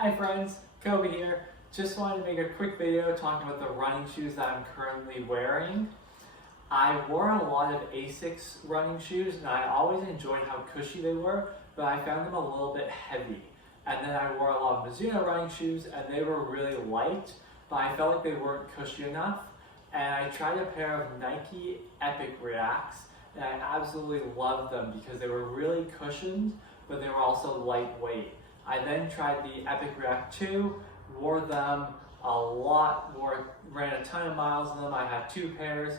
Hi friends, Kobe here. Just wanted to make a quick video talking about the running shoes that I'm currently wearing. I wore a lot of Asics running shoes and I always enjoyed how cushy they were, but I found them a little bit heavy. And then I wore a lot of Mizuno running shoes and they were really light, but I felt like they weren't cushy enough. And I tried a pair of Nike Epic Reacts and I absolutely loved them because they were really cushioned, but they were also lightweight. I then tried the Epic React 2, wore them a lot, ran a ton of miles in them. I had two pairs,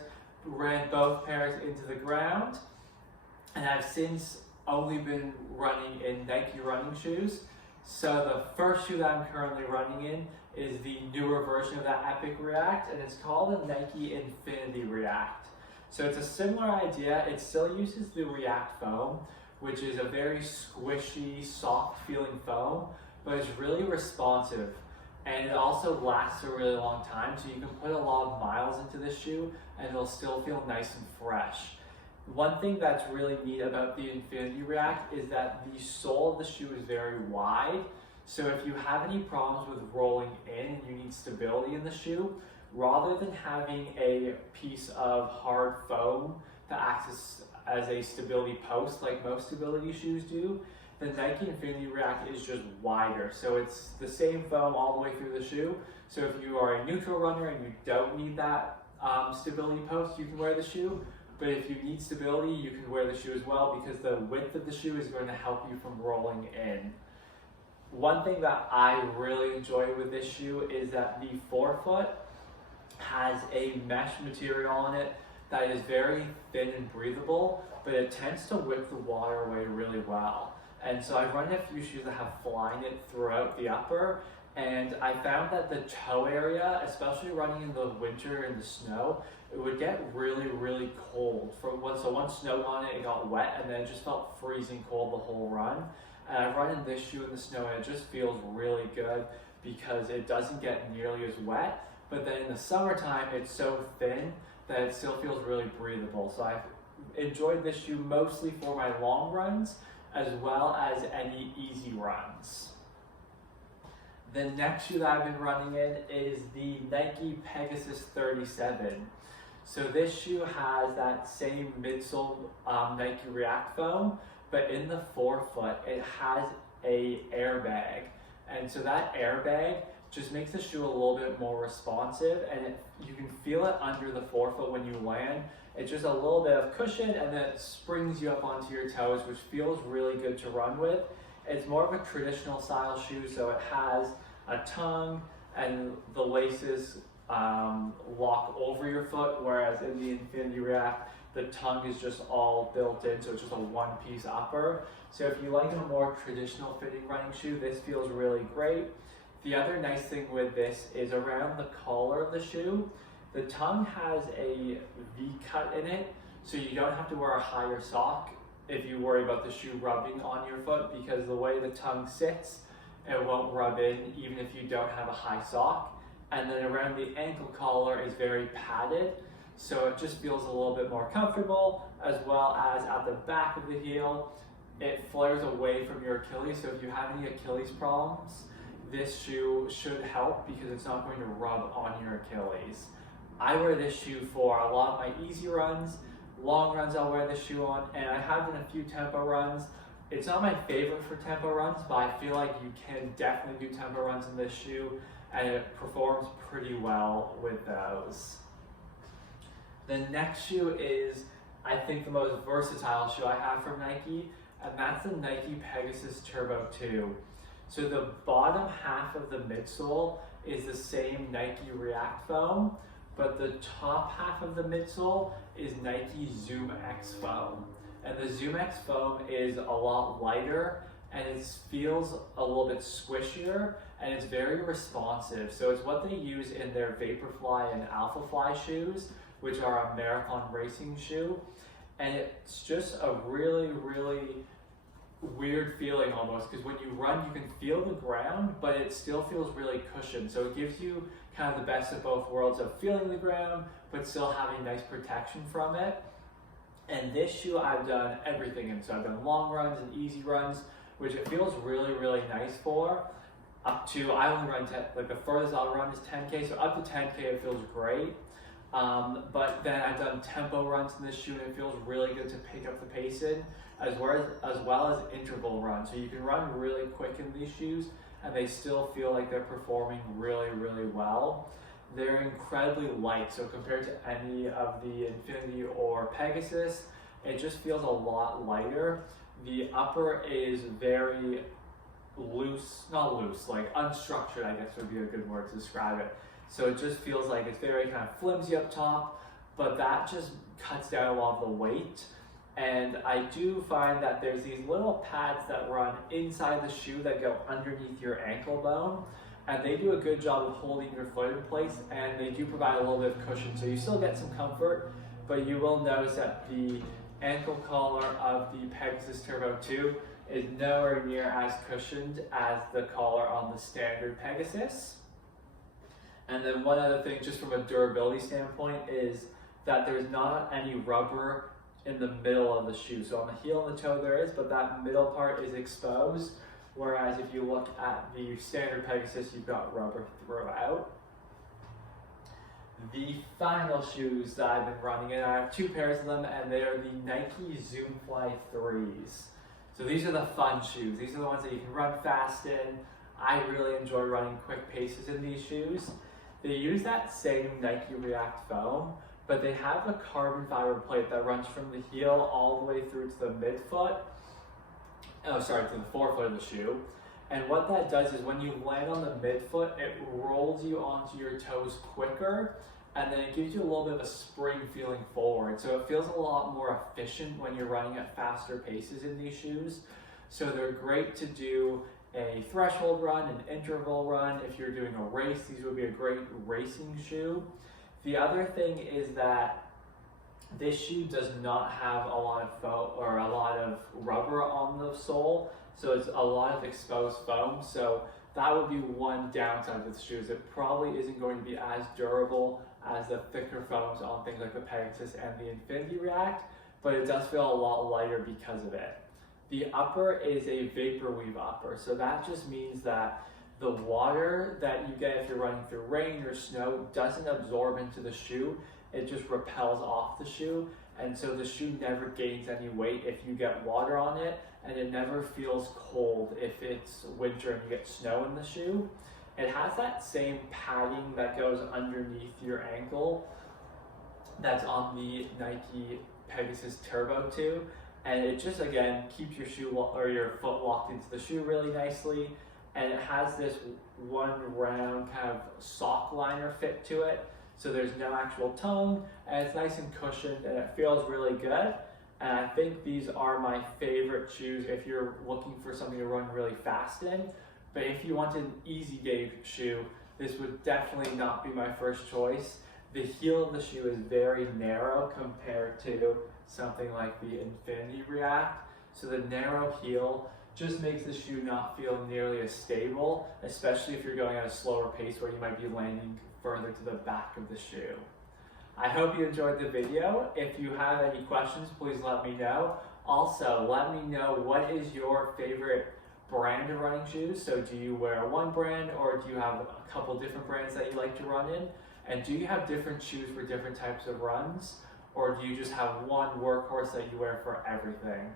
ran both pairs into the ground, and I've since only been running in Nike running shoes. So the first shoe that I'm currently running in is the newer version of that Epic React, and it's called the Nike Infinity React. So it's a similar idea. It still uses the React foam, which is a very squishy, soft feeling foam, but it's really responsive. And it also lasts a really long time, so you can put a lot of miles into this shoe and it'll still feel nice and fresh. One thing that's really neat about the Infinity React is that the sole of the shoe is very wide. So if you have any problems with rolling in and you need stability in the shoe, rather than having a piece of hard foam to act as a stability post like most stability shoes do, the Nike Infinity React is just wider. So it's the same foam all the way through the shoe. So if you are a neutral runner and you don't need that stability post, you can wear the shoe. But if you need stability, you can wear the shoe as well because the width of the shoe is going to help you from rolling in. One thing that I really enjoy with this shoe is that the forefoot has a mesh material on it that is very thin and breathable, but it tends to whip the water away really well. And so I've run a few shoes that have Flyknit throughout the upper, and I found that the toe area, especially running in the winter in the snow, it would get really, really cold. So once snow on it, it got wet, and then it just felt freezing cold the whole run. And I've run in this shoe in the snow, and it just feels really good because it doesn't get nearly as wet. But then in the summertime, it's so thin that it still feels really breathable. So I've enjoyed this shoe mostly for my long runs, as well as any easy runs. The next shoe that I've been running in is the Nike Pegasus 37. So this shoe has that same midsole Nike React foam, but in the forefoot, it has a airbag. And so that airbag just makes the shoe a little bit more responsive, and you can feel it under the forefoot when you land. It's just a little bit of cushion and then it springs you up onto your toes, which feels really good to run with. It's more of a traditional style shoe, so it has a tongue and the laces lock over your foot, whereas in the Infinity React, the tongue is just all built in, so it's just a one-piece upper. So if you like a more traditional fitting running shoe, this feels really great. The other nice thing with this is around the collar of the shoe, the tongue has a V cut in it, so you don't have to wear a higher sock if you worry about the shoe rubbing on your foot, because the way the tongue sits, it won't rub in even if you don't have a high sock. And then around the ankle collar is very padded, so it just feels a little bit more comfortable, as well as at the back of the heel, it flares away from your Achilles, so if you have any Achilles problems, this shoe should help because it's not going to rub on your Achilles. I wear this shoe for a lot of my easy runs, long runs I'll wear this shoe on, and I have done a few tempo runs. It's not my favorite for tempo runs, but I feel like you can definitely do tempo runs in this shoe, and it performs pretty well with those. The next shoe is, I think, the most versatile shoe I have from Nike, and that's the Nike Pegasus Turbo 2. So the bottom half of the midsole is the same Nike React foam, but the top half of the midsole is Nike Zoom X foam. And the Zoom X foam is a lot lighter and it feels a little bit squishier and it's very responsive. So it's what they use in their Vaporfly and Alphafly shoes, which are a marathon racing shoe. And it's just a really, really weird feeling almost, because when you run you can feel the ground but it still feels really cushioned, so it gives you kind of the best of both worlds of feeling the ground but still having nice protection from it. And this shoe I've done everything in, so I've done long runs and easy runs, which it feels really, really nice for. up to, I only run 10, like the furthest I'll run is 10K, so up to 10K it feels great. But then I've done tempo runs in this shoe and it feels really good to pick up the pace in, as well as interval runs. So you can run really quick in these shoes and they still feel like they're performing really, really well. They're incredibly light, so compared to any of the Infinity or Pegasus, it just feels a lot lighter. The upper is very loose, not loose, like unstructured, I guess would be a good word to describe it. So it just feels like it's very kind of flimsy up top, but that just cuts down a lot of the weight. And I do find that there's these little pads that run inside the shoe that go underneath your ankle bone, and they do a good job of holding your foot in place, and they do provide a little bit of cushion. So you still get some comfort, but you will notice that the ankle collar of the Pegasus Turbo 2 is nowhere near as cushioned as the collar on the standard Pegasus. And then one other thing, just from a durability standpoint, is that there's not any rubber in the middle of the shoe. So on the heel and the toe there is, but that middle part is exposed. Whereas if you look at the standard Pegasus, you've got rubber throughout. The final shoes that I've been running in, I have two pairs of them, and they are the Nike Zoom Fly 3s. So these are the fun shoes. These are the ones that you can run fast in. I really enjoy running quick paces in these shoes. They use that same Nike React foam, but they have a carbon fiber plate that runs from the heel all the way through to the midfoot. To the forefoot of the shoe. And what that does is when you land on the midfoot, it rolls you onto your toes quicker, and then it gives you a little bit of a spring feeling forward. So it feels a lot more efficient when you're running at faster paces in these shoes. So they're great to do a threshold run, an interval run. If you're doing a race, these would be a great racing shoe. The other thing is that this shoe does not have a lot of foam or a lot of rubber on the sole, so it's a lot of exposed foam. So that would be one downside with the shoes. It probably isn't going to be as durable as the thicker foams on things like the Pegasus and the Infinity React, but it does feel a lot lighter because of it. The upper is a vapor weave upper, so that just means that the water that you get if you're running through rain or snow doesn't absorb into the shoe. It just repels off the shoe, and so the shoe never gains any weight if you get water on it, and it never feels cold if it's winter and you get snow in the shoe. It has that same padding that goes underneath your ankle that's on the Nike Pegasus Turbo 2, and it just again keeps your shoe or your foot locked into the shoe really nicely. And it has this one round kind of sock liner fit to it, so there's no actual tongue, and it's nice and cushioned, and it feels really good. And I think these are my favorite shoes if you're looking for something to run really fast in. But if you want an easy day shoe, this would definitely not be my first choice. The heel of the shoe is very narrow compared to something like the Infinity React. So the narrow heel just makes the shoe not feel nearly as stable, especially if you're going at a slower pace where you might be landing further to the back of the shoe. I hope you enjoyed the video. If you have any questions, please let me know. Also, let me know what is your favorite brand of running shoes. So do you wear one brand, or do you have a couple different brands that you like to run in? And do you have different shoes for different types of runs? Or do you just have one workhorse that you wear for everything?